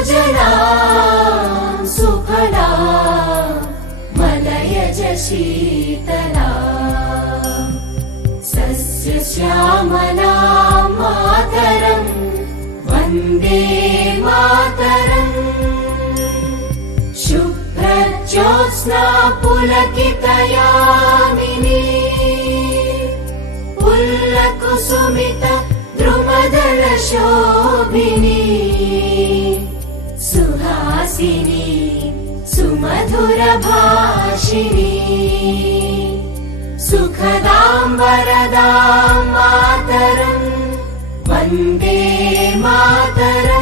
सुजलां सुफलां मलयज शीतलां सस्यश्यामलां मातरं वन्दे मातरम्। शुभ्रज्योत्स्ना पुलकितयामिनी पुल्लकुसुमित द्रुमदलशोभिनी सुहासिनी सुमधुरभाषिणी सुखदां वरदां मातरं वन्दे मातरम्।